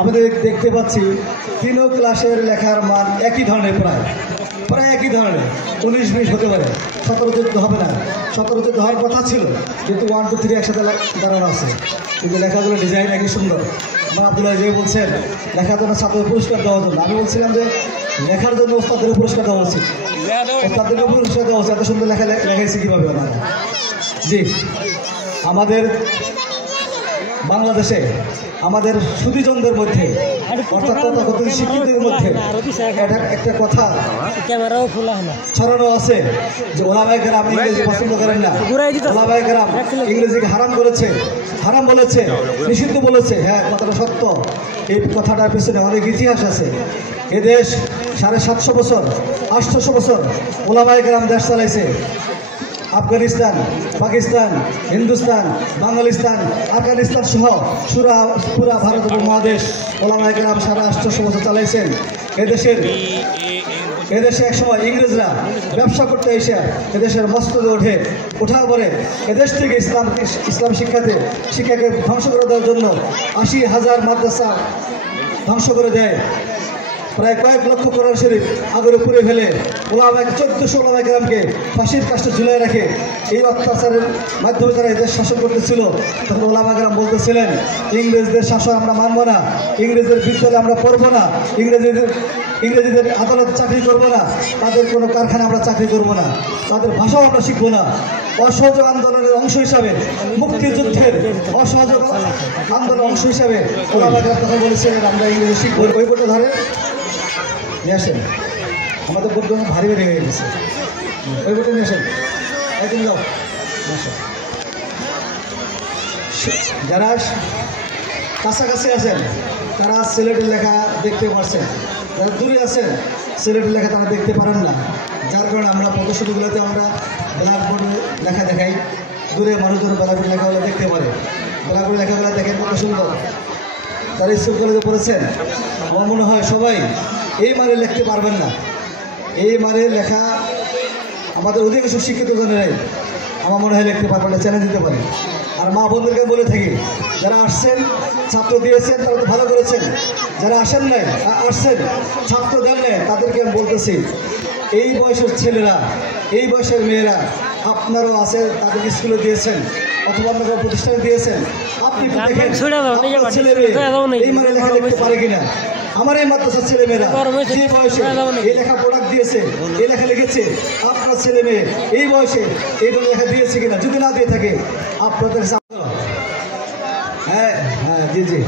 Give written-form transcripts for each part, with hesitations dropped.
আমাদের দেখতে পাচ্ছি তিনও ক্লাসের লেখার মান একই ধরনের, প্রায় একই ধরনের। 19-20 হতে পারে, 17-14 হবে না। 17-14 হওয়ার কথা ছিল, কিন্তু 1, 2, 3 একসাথে দাঁড়ানো আছে, কিন্তু লেখাগুলো ডিজাইন একই সুন্দর। আমার আব্দুল্লাহ যে বলছেন লেখার জন্য ছাত্রদের পুরস্কার দেওয়ার জন্য, আমি বলছিলাম যে লেখার জন্য ওস্তাদদের পুরস্কার দেওয়া উচিত, ওস্তাদদেরকে পুরস্কার দেওয়া উচিত। এত সুন্দর লেখাইছে কীভাবে ওনারা? জি, আমাদের বাংলাদেশে আমাদের সুধীজনদের মধ্যে, অর্থাৎ তথাকথিত শিক্ষিতদের মধ্যে একটা কথা ছড়ানো আছে যে ওলামায়ে কেরাম ইংরেজি পছন্দ করেন না, ওলামায়ে কেরাম ইংরেজিকে হারাম করেছে, হারাম বলেছে, নিষিদ্ধ বলেছে। হ্যাঁ, কথাটা সত্য। এই কথাটার পেছনে অনেক ইতিহাস আছে। এদেশ 750 বছর, 800 বছর ওলামায়ে কেরাম দেশ চালাইছে। আফগানিস্তান, পাকিস্তান, হিন্দুস্তান, বাঙালিস্তান, আফগানিস্তান সহ পুরা ভারত উপমহাদেশ ওলামায়ে কেরাম 850 বছর চালাইছেন। এদেশে একসময় ইংরেজরা ব্যবসা করতে এসে এদেশের মস্তদে ওঠার পরে এদেশ থেকে ইসলাম শিক্ষাকে ধ্বংস করে দেওয়ার জন্য 80,000 মাদ্রাসা ধ্বংস করে দেয়। প্রায় কয়েক লক্ষ কোরআন শরীফ আগুনে পুড়ে ফেলে 1400 ওলামায়ে কেরামকে ফাঁসির কাষ্টে ঝুলিয়ে রাখে। এই অত্যাচারের মাধ্যমে যারা এদের শাসন করতেছিল, তখন ওলামায়ে কেরাম বলতেছিলেন ইংরেজদের শাসন আমরা মানব না, ইংরেজদের বিদ্যালয়ে আমরা পড়বো না, ইংরেজিদের আদালতে চাকরি করবো না, তাদের কোনো কারখানা আমরা চাকরি করবো না, তাদের ভাষাও আমরা শিখবো না। অসহযোগ আন্দোলনের অংশ হিসাবে, মুক্তিযুদ্ধের অসহযোগ আন্দোলনের অংশ হিসাবে ওলামায়ে কেরাম কথা বলেছিলেন আমরা ইংরেজি শিখবো। ওই বইটা ধরে নিয়ে আসেন, আমাদের বোর্ড ভারী ভারী হয়ে গেছে। ওই বইটা নিয়ে আসেন, তুমি যাও। যারা কাছাকাছি আছেন তারা সিলেটের লেখা দেখতে পারছেন, যারা দূরে আছেন সিলেটের লেখা তারা দেখতে পারেন না। যার কারণে আমরা প্রদর্শনীগুলোতে আমরা ব্ল্যাকবোর্ডে লেখা দেখাই, দূরে মানুষজন ব্ল্যাকবোর্ড লেখাগুলো দেখতে পারে। ব্ল্যাকবোর্ড লেখাগুলো দেখেন কত সুন্দর। যারা স্কুল কলেজে পড়েছেন আমার মনে হয় সবাই এই মানে লিখতে পারবেন না। এই মানে লেখা আমাদের অধিকাংশ শিক্ষিত জনেরাই আমার মনে হয় লিখতে পারবেন না, চ্যালেঞ্জ দিতে পারে। আর মা বোনদেরকে বলে থাকি, যারা আসছেন ছাত্র দিয়েছেন তারা তো ভালো করেছেন, যারা আসেন নাই আসছেন ছাত্র দেন নাই তাদেরকে আমি বলতেছি, এই বয়সের ছেলেরা, এই বয়সের মেয়েরা আপনারও আছে, তাদেরকে স্কুলে দিয়েছেন অথবা আপনার প্রতিষ্ঠানে দিয়েছেন। আপনি দেখেন ছেলে মেয়ে এই মানে লেখা লিখতে পারে কিনা। আমার এই মাদ্রাসার ছেলে মেয়েরা যে বয়সে এই লেখা প্রোডাক্ট দিয়েছে, এই লেখা লিখেছে, আপনার ছেলে মেয়ে এই বয়সে এই ধরনের লেখা দিয়েছে কিনা, যদি না দিয়ে থাকে আপনাদের হ্যাঁ হ্যাঁ জি জি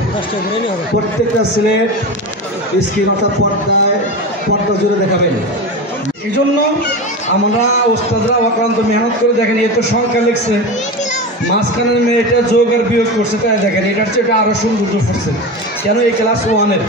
প্রত্যেকটা সিলেট স্ক্রিন অর্থাৎ পর্দা জুড়ে দেখাবেন। এই জন্য আমরা ওস্তাদরা অক্লান্ত মেহনত করে দেখেন, এ তো সংখ্যা লিখছে, মাঝখানের মেয়েটা যোগ আর বিয়োগ করছে, তাই দেখেন এটার চেয়ে এটা আরও সৌন্দর্য করছে। কেন এই ক্লাস 1-এর